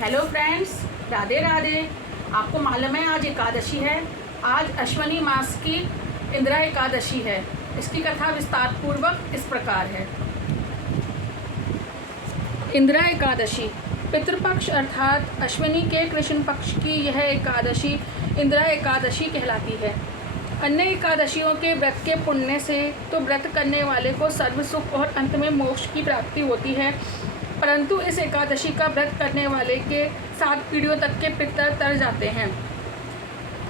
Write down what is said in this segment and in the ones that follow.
Hello friends, Radhe Radhe. आपको मालूम है आज एकादशी है। आज अश्वनी मास की इंदिरा एकादशी है। इसकी कथा विस्तार पूर्वक इस प्रकार है। इंदिरा एकादशी पितृपक्ष अर्थात अश्विनी के कृष्ण पक्ष की यह एकादशी इंदिरा एकादशी कहलाती है। अन्य एकादशियों के व्रत के पुण्य से तो व्रत करने वाले को सर्व सुख और अंत में मोक्ष की प्राप्ति होती है, परंतु इस एकादशी का व्रत करने वाले के 7 पीढ़ियों तक के पितर तर जाते हैं।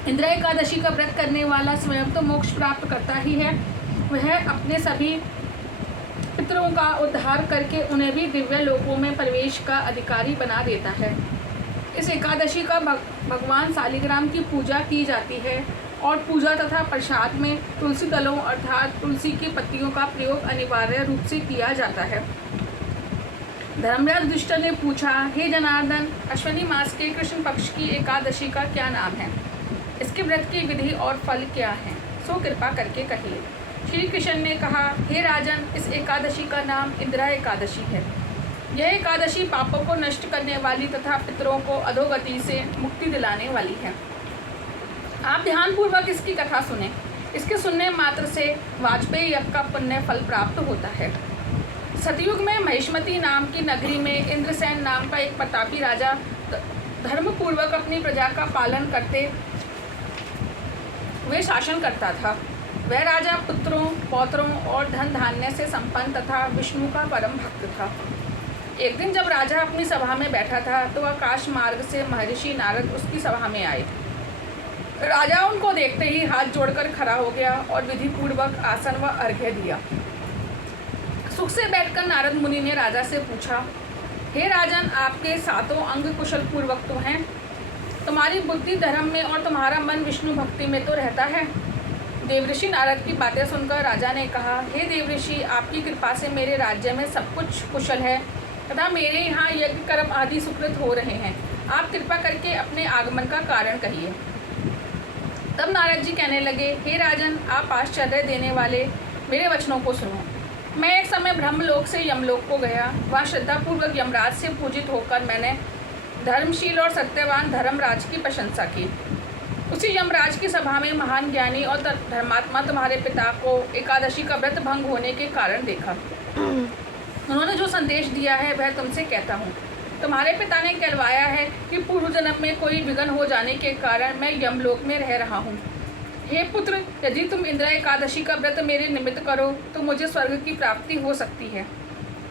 इंदिरा एकादशी का व्रत करने वाला स्वयं तो मोक्ष प्राप्त करता ही है, वह अपने सभी पितरों का उद्धार करके उन्हें भी दिव्य लोकों में प्रवेश का अधिकारी बना देता है। इस एकादशी का भगवान शालिग्राम की पूजा की जाती है और पूजा तथा प्रसाद में तुलसी दलों अर्थात तुलसी की पत्तियों का प्रयोग अनिवार्य रूप से किया जाता है। धर्मराज युधिष्ठिर ने पूछा, हे जनार्दन, अश्विनी मास के कृष्ण पक्ष की एकादशी का क्या नाम है? इसके व्रत की विधि और फल क्या है? सो कृपा करके कहिए। श्री कृष्ण ने कहा, हे राजन, इस एकादशी का नाम इंदिरा एकादशी है। यह एकादशी पापों को नष्ट करने वाली तथा पितरों को अधोगति से मुक्ति दिलाने वाली है। आप ध्यानपूर्वक इसकी कथा सुने। इसके सुनने मात्र से वाजपेयी यज्ञ का पुण्य फल प्राप्त होता है। सतयुग में महिष्मती नाम की नगरी में इंद्रसेन नाम का एक प्रतापी राजा धर्मपूर्वक अपनी प्रजा का पालन करते हुए शासन करता था। वह राजा पुत्रों, पौत्रों और धन धान्य से संपन्न तथा विष्णु का परम भक्त था। एक दिन जब राजा अपनी सभा में बैठा था तो आकाश मार्ग से महर्षि नारद उसकी सभा में आए। राजा उनको देखते ही हाथ जोड़कर खड़ा हो गया और विधि पूर्वक आसन व अर्घ्य दिया। सुख से बैठकर नारद मुनि ने राजा से पूछा, हे राजन, आपके 7 अंग कुशल पूर्वक तो हैं, तुम्हारी बुद्धि धर्म में और तुम्हारा मन विष्णु भक्ति में तो रहता है। देवऋषि नारद की बातें सुनकर राजा ने कहा, हे देवऋषि, आपकी कृपा से मेरे राज्य में सब कुछ कुशल है तथा मेरे यहाँ यज्ञ कर्म आदि सुकृत हो रहे हैं। आप कृपा करके अपने आगमन का कारण कहिए। तब नारद जी कहने लगे, हे राजन, आप आश्चर्य देने वाले मेरे वचनों को सुनो। मैं एक समय ब्रह्मलोक से यमलोक को गया। वहाँ श्रद्धापूर्वक यमराज से पूजित होकर मैंने धर्मशील और सत्यवान धर्मराज की प्रशंसा की। उसी यमराज की सभा में महान ज्ञानी और धर्मात्मा तुम्हारे पिता को एकादशी का व्रत भंग होने के कारण देखा। उन्होंने जो संदेश दिया है वह तुमसे कहता हूँ। तुम्हारे पिता ने कहलवाया है कि पूर्व जन्म में कोई विघ्न हो जाने के कारण मैं यमलोक में रह रहा हूँ। हे पुत्र, यदि तुम इंदिरा एकादशी का व्रत मेरे निमित्त करो तो मुझे स्वर्ग की प्राप्ति हो सकती है।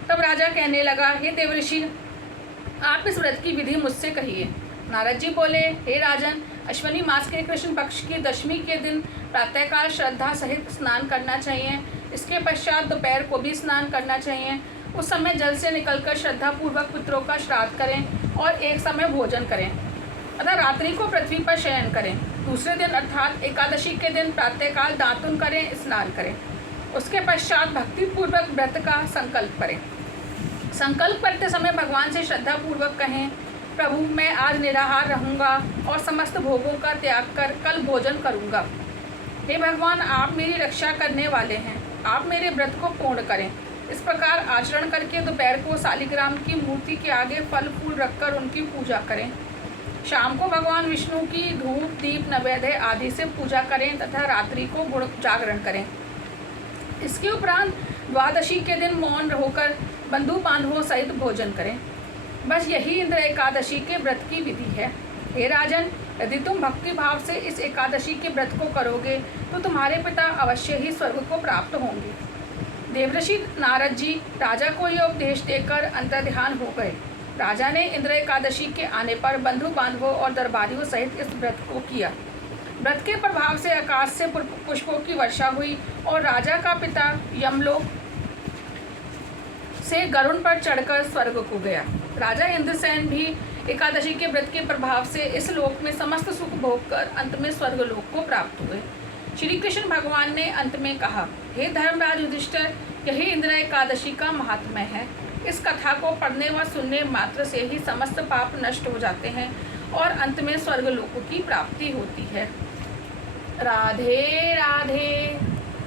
तब राजा कहने लगा, हे देवऋषि, आप इस व्रत की विधि मुझसे कहिए। नारद जी बोले, हे राजन, अश्विनी मास के कृष्ण पक्ष की दशमी के दिन प्रातःकाल श्रद्धा सहित स्नान करना चाहिए। इसके पश्चात दोपहर को भी स्नान करना चाहिए। उस समय जल से निकलकर श्रद्धापूर्वक पितरों का श्राद्ध करें और एक समय भोजन करें तथा रात्रि को पृथ्वी पर शयन करें। दूसरे दिन अर्थात एकादशी के दिन प्रातःकाल दातुन करें, स्नान करें। उसके पश्चात भक्तिपूर्वक व्रत का संकल्प करें। संकल्प करते समय भगवान से श्रद्धापूर्वक कहें, प्रभु, मैं आज निराहार रहूँगा और समस्त भोगों का त्याग कर कल भोजन करूँगा। हे भगवान, आप मेरी रक्षा करने वाले हैं, आप मेरे व्रत को पूर्ण करें। इस प्रकार आचरण करके दोपहर को शालिग्राम की मूर्ति के आगे फल फूल रखकर उनकी पूजा करें। शाम को भगवान विष्णु की धूप दीप नैवेद्य आदि से पूजा करें तथा रात्रि को गुण जागरण करें। इसके उपरांत द्वादशी के दिन मौन होकर बंधु बांधवों सहित भोजन करें। बस यही इंदिरा एकादशी के व्रत की विधि है। हे राजन, यदि तुम भक्ति भाव से इस एकादशी के व्रत को करोगे तो तुम्हारे पिता अवश्य ही स्वर्ग को प्राप्त होंगे। देवऋषि नारद जी राजा को यह उपदेश देकर अंतर्ध्यान हो गए। राजा ने इंदिरा एकादशी के आने पर बंधु बांधवों और दरबारियों सहित इस व्रत को किया। व्रत के प्रभाव से आकाश से पुष्पों की वर्षा हुई और राजा का पिता यमलोक से गरुड़ पर चढ़कर स्वर्ग को गया। राजा इंद्रसेन भी एकादशी के व्रत के प्रभाव से इस लोक में समस्त सुख भोग कर अंत में स्वर्ग लोक को प्राप्त हुए। श्री कृष्ण भगवान ने अंत में कहा, हे धर्मराज युधिष्ठिर, यही इंदिरा एकादशी का महात्म्य है। इस कथा को पढ़ने व सुनने मात्र से ही समस्त पाप नष्ट हो जाते हैं और अंत में स्वर्ग लोकों की प्राप्ति होती है। राधे राधे।